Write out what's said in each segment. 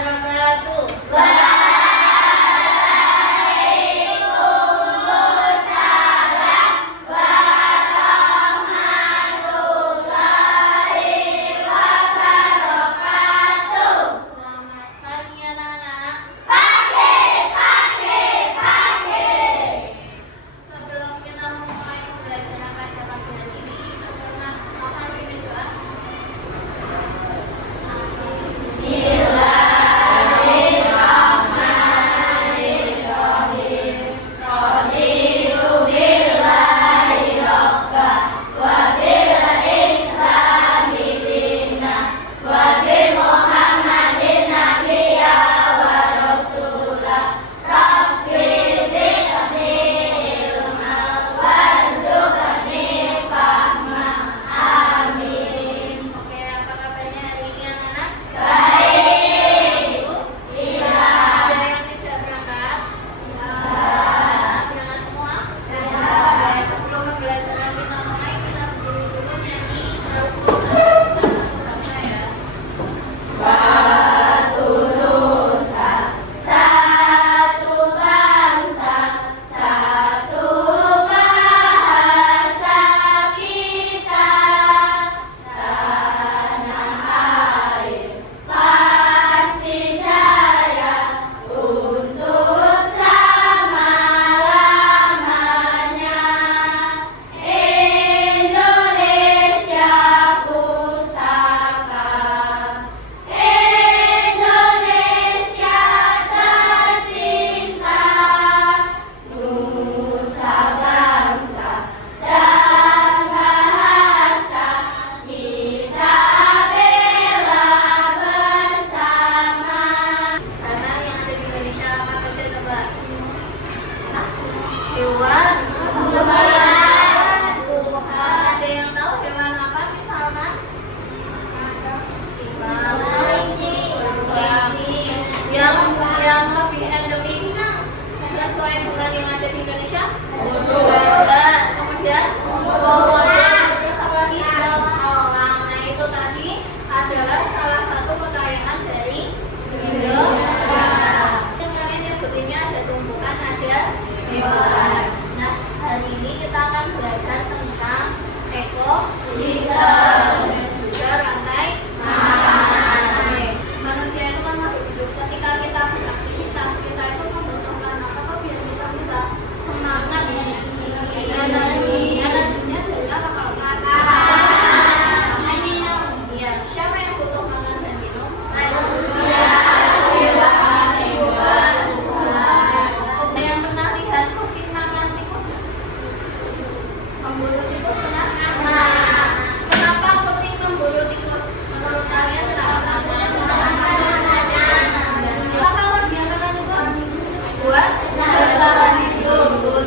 wabarakatuh. Selamat pagi anak-anak. Sebelum kita memulai pembelajaran pada pagi hari ini, coba Mas Novan pimpin doa. Oke, apa kabarnya hari ini anak-anak? Ada yang tidak berangkat? Berangkat semua? Oke, sebelum pembelajaran kita mulai, kita dulu nyanyi lagu satu bangsa ya. Karena yang ada di Indonesia apa saja coba? Hewan, terus Tuhan. Ada yang tahu hewan apa misalkan? Kelinci. Yang lebih endemik sesuai dengan yang ada di Indonesia? Gagak. Kemudian terus apa lagi? Elang. Nah itu tadi adalah salah satu kekayaan dari Indonesia. Yang kalian nyebutinnya ada tumbuhan, ada hewan. Nah hari ini kita akan belajar tentang ekosistem dan juga rantai makanan. Oke. Manusia itu kan makhluk hidup. Ketika kita beraktivitas, kita itu membutuhkan apa biar kita bisa semangat. Energinya dari apa kalau makan? Minum. Iya. Siapa yang butuh makan dan minum? Manusia. Ada yang pernah lihat kucing makan tikus? Memburu tikus pernah? Kenapa kucing memburu tikus? Menurut kalian kenapa? Kalau dia makan tikus buat bertahan hidup.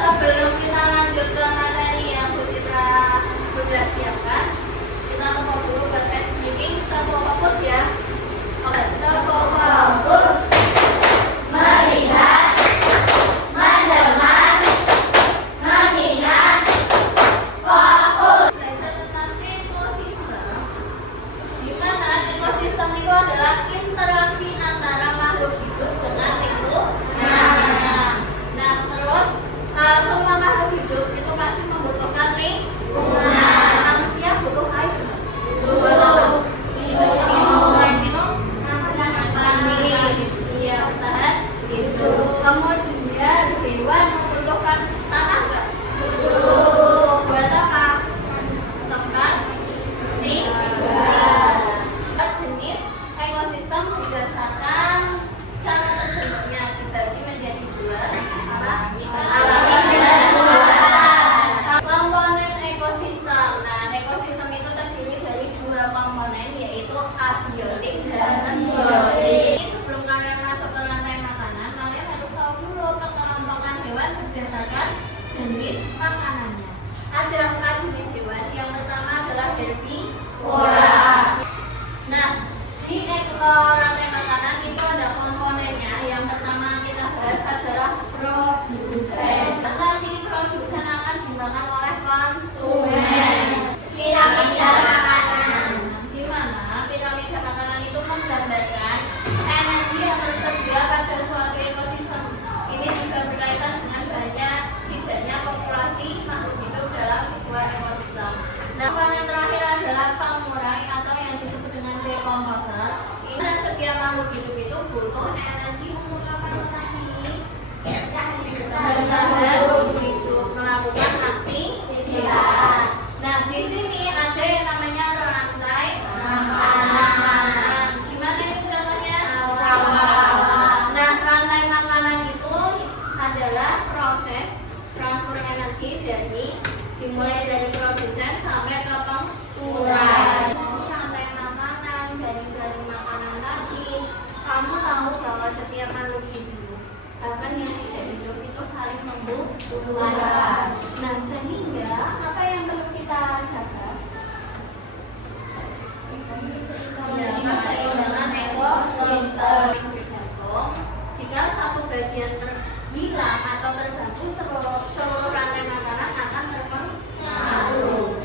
Sebelum kita lanjut ke materi yang Bu Citra sudah siapkan, kita mau dulu buat tes speaking. Terfokus ya. Oke, terfokus. Melihat, mendengar, mengingat, fokus. Belajar tentang ekosistem, di mana ekosistem itu adalah interaksi antara makhluk hidup dengan lingkungannya. Nah, terus semua makhluk hidup itu pasti membutuhkan lingkungan. Manusia butuh air nggak? Butuh. Minum, selain minum, mandi, iya bertahan hidup. Kemudian hewan membutuhkan tanah nggak? Butuh. Buat apa? Tempat tinggal. Jenis ekosistem berdasarkan cara terbentuknya dibagi menjadi dua, alami dan buatan. Komponen ekosistem. Nah, ekosistem itu terdiri dari dua komponen, yaitu abiotik dan embiotik. Sebelum kalian masuk ke rantai makanan, kalian harus tahu dulu pengelompokan hewan berdasarkan jenis makanannya. Ada 4 jenis hewan. Yang pertama adalah herbivora. Nah, di rantai makanan itu ada komponennya. Yang pertama kita bahas adalah produsen. Nanti produsen akan dimakan oleh konsumen. Piramida makanan. Di mana piramida makanan itu menggambarkan Ini setiap makhluk hidup itu butuh energi untuk apa tadi? Bertahan hidup, melakukan aktivitas. Nah, di sini ada yang namanya rantai makanan. Gimana itu contohnya? Nah, rantai makanan itu adalah proses transfer energi dimulai dari produsen sampai ke pengurang. Rantai makanan, jaring-jaring makanan tadi, kamu tahu bahwa setiap makhluk hidup, bahkan yang tidak hidup itu saling membutuhkan. Nah, sehingga apa yang perlu kita jaga? Keseimbangan ekosistem. Jika satu bagian terhilang atau terganggu, seluruh rantai makanan akan terpengaruh.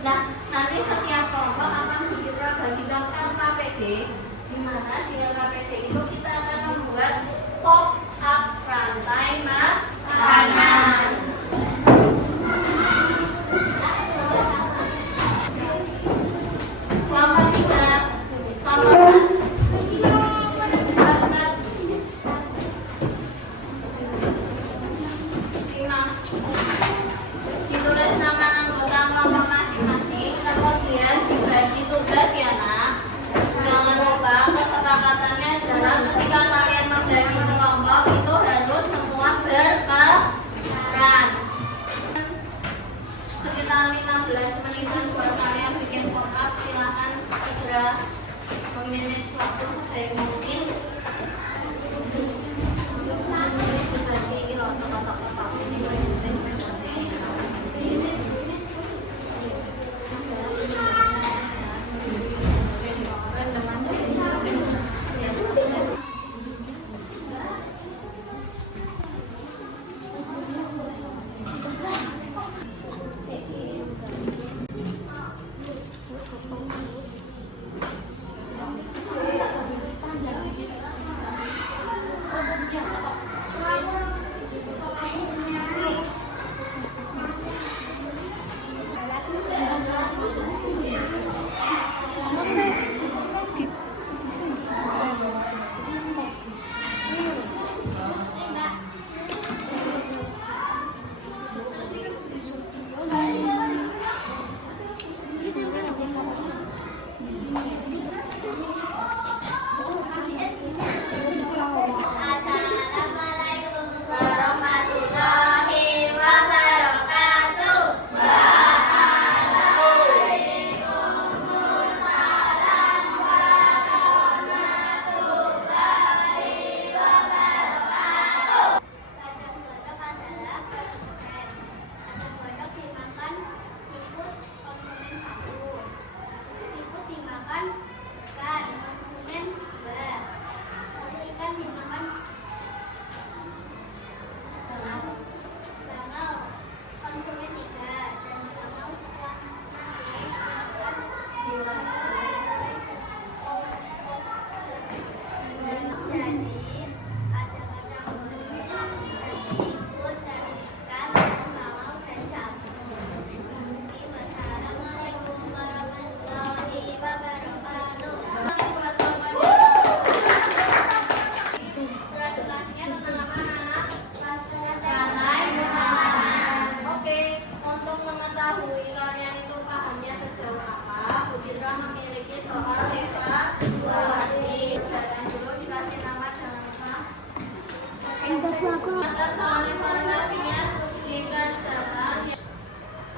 Nah, nanti setiap kelompok akan kita bagikan LKPD, di mana di LKPD itu kita akan membuat pop up rantai makanan. Kelompok 3, ditulis nama anggota kelompok masing-masing, kemudian dibagi tugas ya nak. Jangan lupa kesepakatannya adalah ketika kalian membagi kelompok itu harus semua berperan. Sekitar 15 menitan buat kalian bikin pop up, silahkan segera memanage waktu sebaik mungkin. Dibagi kotak-kotak ini.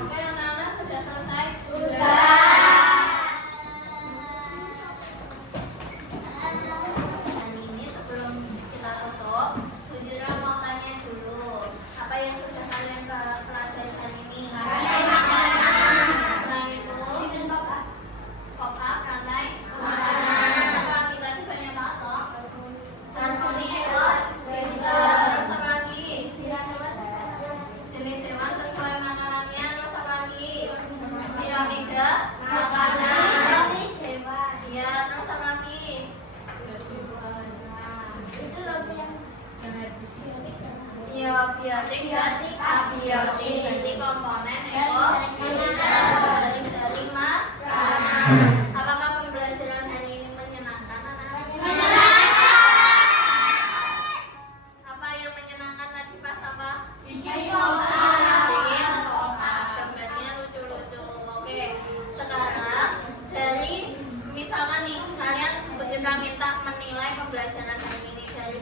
Oke, anak-anak sudah selesai? Sudah. Ini sebelum kita tutup, Bu Zira mau tanya dulu, apa yang sudah kalian pelajari hari ini? Rantai makanan. Selain itu, pop up rantai makanan. Setelah kita itu banyak banget loh. Dan sini ekosistem. Terus apa lagi? Jenis hewan sesuai makanannya. Terus apa lagi? Piramida makanan. Ya, terus apa lagi? Itu loh yang biotik dan abiotik. Jadi komponen ekosistem. Saling makanan. Apakah pembelajaran hari ini menyenangkan? kita minta menilai pembelajaran hari ini dari